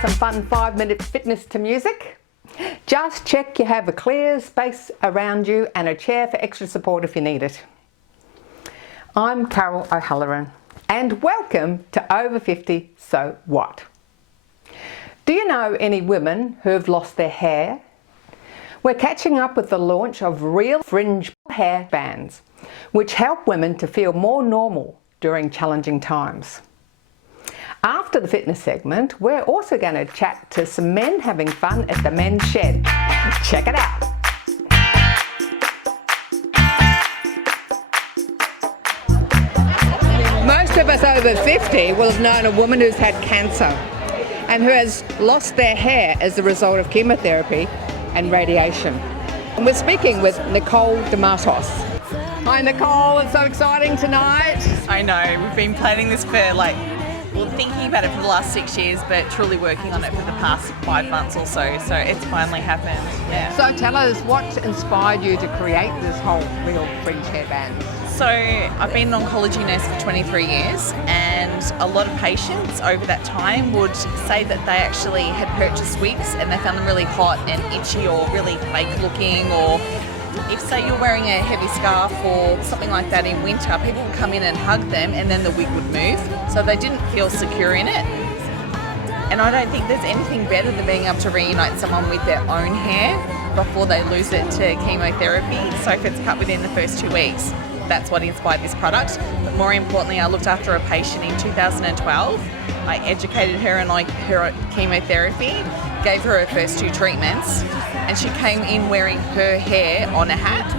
some fun 5-minute fitness to music? Just check you have a clear space around you and a chair for extra support if you need it. I'm Carol O'Halloran and welcome to Over 50 So What? Do you know any women who have lost their hair? We're catching up with the launch of Real Fringe Hair Bands, which help women to feel more normal during challenging times. After the fitness segment, we're also going to chat to some men having fun at the men's shed. Check it out. Most of us over 50 will have known a woman who's had cancer and who has lost their hair as a result of chemotherapy and radiation. And we're speaking with Nicole DeMatos. Hi Nicole, it's so exciting tonight. I know, we've been planning this for thinking about it for the last 6 years, but truly working on it for the past 5 months or so. So it's finally happened. Yeah. So tell us what inspired you to create this whole Real Fringe Hair Bands. So I've been an oncology nurse for 23 years, and a lot of patients over that time would say that they actually had purchased wigs and they found them really hot and itchy or really fake looking, or if say you're wearing a heavy scarf or something like that in winter, people would come in and hug them and then the wig would move, so they didn't feel secure in it. And I don't think there's anything better than being able to reunite someone with their own hair before they lose it to chemotherapy. So if it's cut within the first 2 weeks, that's what inspired this product. But more importantly, I looked after a patient in 2012. I educated her on her chemotherapy, gave her first 2 treatments, and she came in wearing her hair on a hat.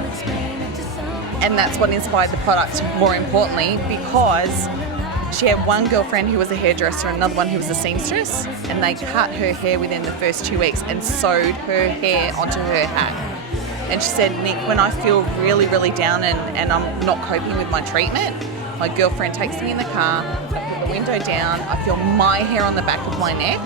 And that's what inspired the product, more importantly, because she had one girlfriend who was a hairdresser and another one who was a seamstress, and they cut her hair within the first 2 weeks and sewed her hair onto her hat. And she said, Nick, when I feel really, really down and I'm not coping with my treatment, my girlfriend takes me in the car, I put the window down, I feel my hair on the back of my neck,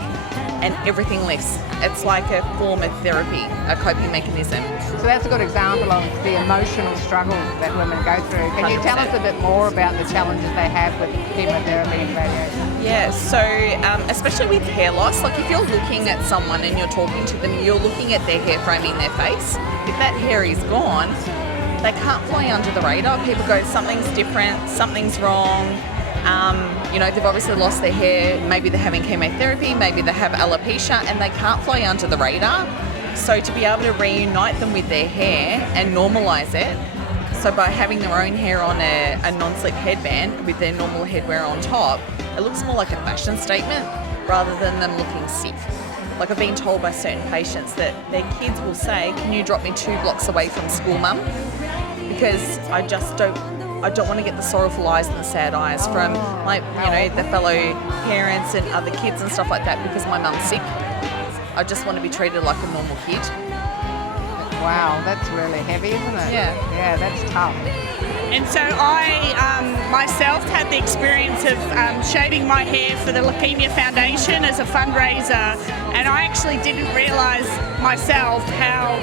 and everything lifts. It's like a form of therapy, a coping mechanism. So that's a good example of the emotional struggle that women go through. Can you tell us a bit more about the challenges they have with chemotherapy and radiation? Yeah, so especially with hair loss, like if you're looking at someone and you're talking to them, you're looking at their hair framing their face. If that hair is gone, they can't fly under the radar. People go, something's different, something's wrong. They've obviously lost their hair, maybe they're having chemotherapy, maybe they have alopecia, and they can't fly under the radar. So to be able to reunite them with their hair and normalise it, so by having their own hair on a non-slip headband with their normal headwear on top, it looks more like a fashion statement rather than them looking sick. Like I've been told by certain patients that their kids will say, can you drop me 2 blocks away from school, mum? Because I don't want to get the sorrowful eyes and the sad eyes from the fellow parents and other kids and stuff like that because my mum's sick. I just want to be treated like a normal kid. Wow, that's really heavy, isn't it? Yeah. Yeah, that's tough. And so I myself had the experience of shaving my hair for the Leukemia Foundation as a fundraiser, and I actually didn't realise myself how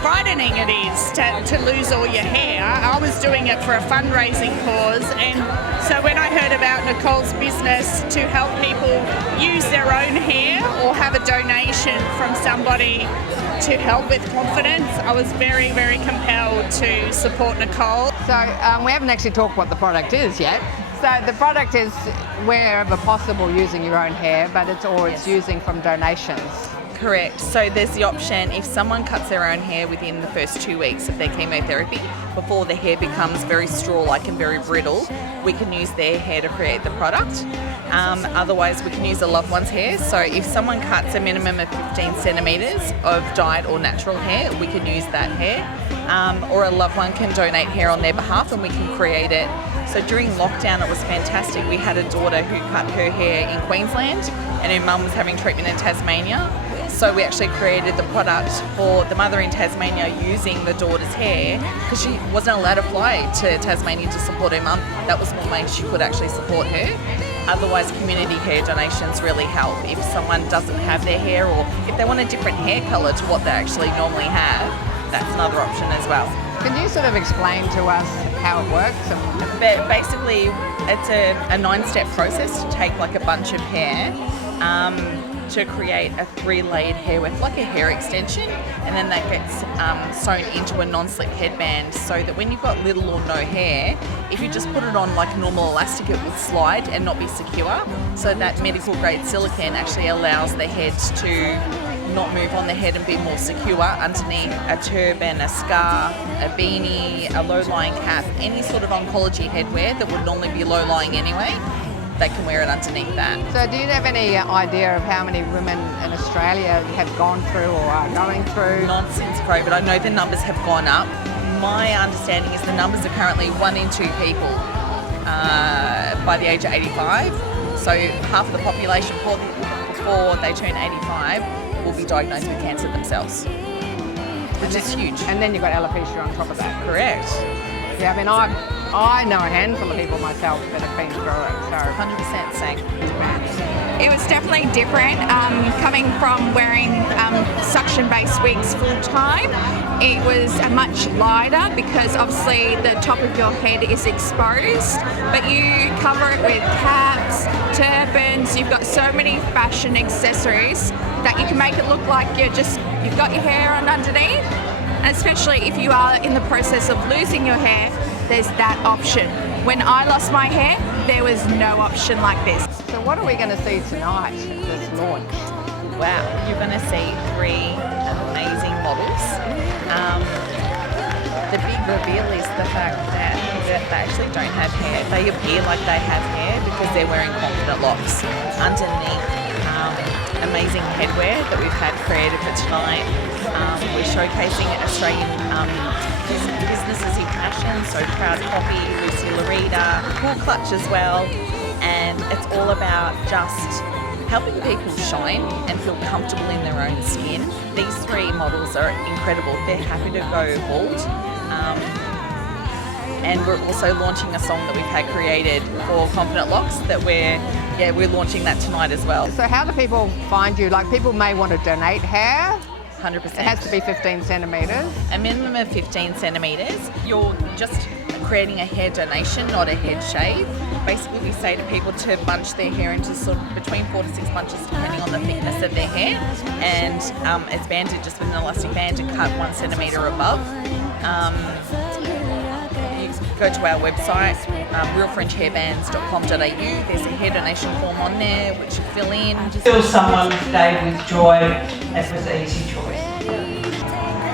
frightening it is to lose all your hair. I was doing it for a fundraising cause, and so when I heard about Nicole's business to help people use their own hair or have a donation from somebody to help with confidence, I was very, very compelled to support Nicole. So we haven't actually talked what the product is yet. So the product is wherever possible using your own hair, but it's using from donations. Correct. So there's the option if someone cuts their own hair within the first 2 weeks of their chemotherapy, before the hair becomes very straw-like and very brittle, we can use their hair to create the product. Otherwise, we can use a loved one's hair. So if someone cuts a minimum of 15 centimetres of dyed or natural hair, we can use that hair. Or a loved one can donate hair on their behalf and we can create it. So during lockdown, it was fantastic. We had a daughter who cut her hair in Queensland and her mum was having treatment in Tasmania. So we actually created the product for the mother in Tasmania using the daughter's hair because she wasn't allowed to fly to Tasmania to support her mum. That was one way she could actually support her. Otherwise, community hair donations really help. If someone doesn't have their hair or if they want a different hair colour to what they actually normally have, that's another option as well. Can you sort of explain to us how it works? But basically, it's a 9-step process to take like a bunch of hair to create a 3-layered hair weft, like a hair extension, and then that gets sewn into a non-slip headband, so that when you've got little or no hair, if you just put it on like normal elastic, it will slide and not be secure. So that medical grade silicone actually allows the head to not move on the head and be more secure underneath a turban, a scarf, a beanie, a low-lying cap, any sort of oncology headwear that would normally be low-lying anyway. They can wear it underneath that. So do you have any idea of how many women in Australia have gone through or are going through? Not since COVID. I know the numbers have gone up. My understanding is the numbers are currently 1 in 2 people by the age of 85. So half of the population before they turn 85 will be diagnosed with cancer themselves, which is huge. And then you've got alopecia on top of that. Correct. Yeah, I mean, I know a handful of people myself that have been through it, so 100% same. It was definitely different. Coming from wearing suction-based wigs full time, it was much lighter because obviously the top of your head is exposed, but you cover it with caps, turbans. You've got so many fashion accessories that you can make it look like you've got your hair on underneath. And especially if you are in the process of losing your hair, there's that option. When I lost my hair, there was no option like this. So what are we going to see tonight at this launch? Wow, you're going to see 3 amazing models. The big reveal is the fact that they actually don't have hair. They appear like they have hair because they're wearing confident locks underneath amazing headwear that we've had created for tonight. We're showcasing Australian businesses in fashion, so Proud Coffee, Lucy Larita, Cool Clutch as well, and it's all about just helping people shine and feel comfortable in their own skin. These 3 models are incredible. They're happy to go bald. And we're also launching a song that we've had created for Confident Locks that we're launching that tonight as well. So how do people find you? Like, people may want to donate hair. 100%. It has to be 15 centimetres. A minimum of 15 centimetres. You're just creating a hair donation, not a head shave. Basically, we say to people to bunch their hair into sort of between 4 to 6 bunches, depending on the thickness of their hair, and it's banded just with an elastic band to cut 1 centimetre above. You go to our website, realfringehairbands.com.au. There's a hair donation form on there which you fill in. Fill someone today with joy, it was an easy choice.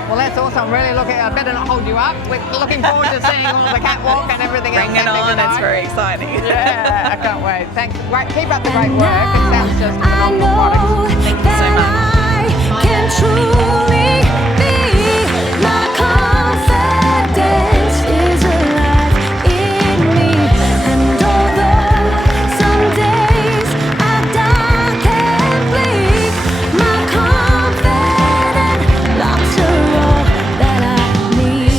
Well, that's awesome. Really I better not hold you up. We're looking forward to seeing all the catwalk and everything else. Bring it on, tonight. it's very exciting. Yeah, I can't wait. Thanks. Great. Keep up the great work. It sounds just a phenomenal product. Thank you so much. Can truly be my confidence is alive in me, and although some days are dark and bleak, my confident locks are all that I need.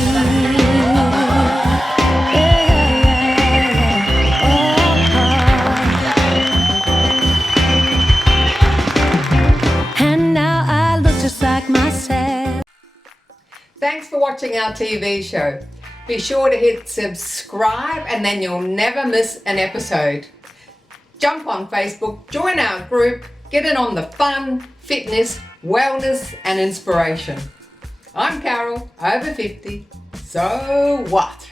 And now I look just like myself. Thanks for watching our TV show. Be sure to hit subscribe and then you'll never miss an episode. Jump on Facebook, join our group, get in on the fun, fitness, wellness and inspiration. I'm Carol, over 50. So what?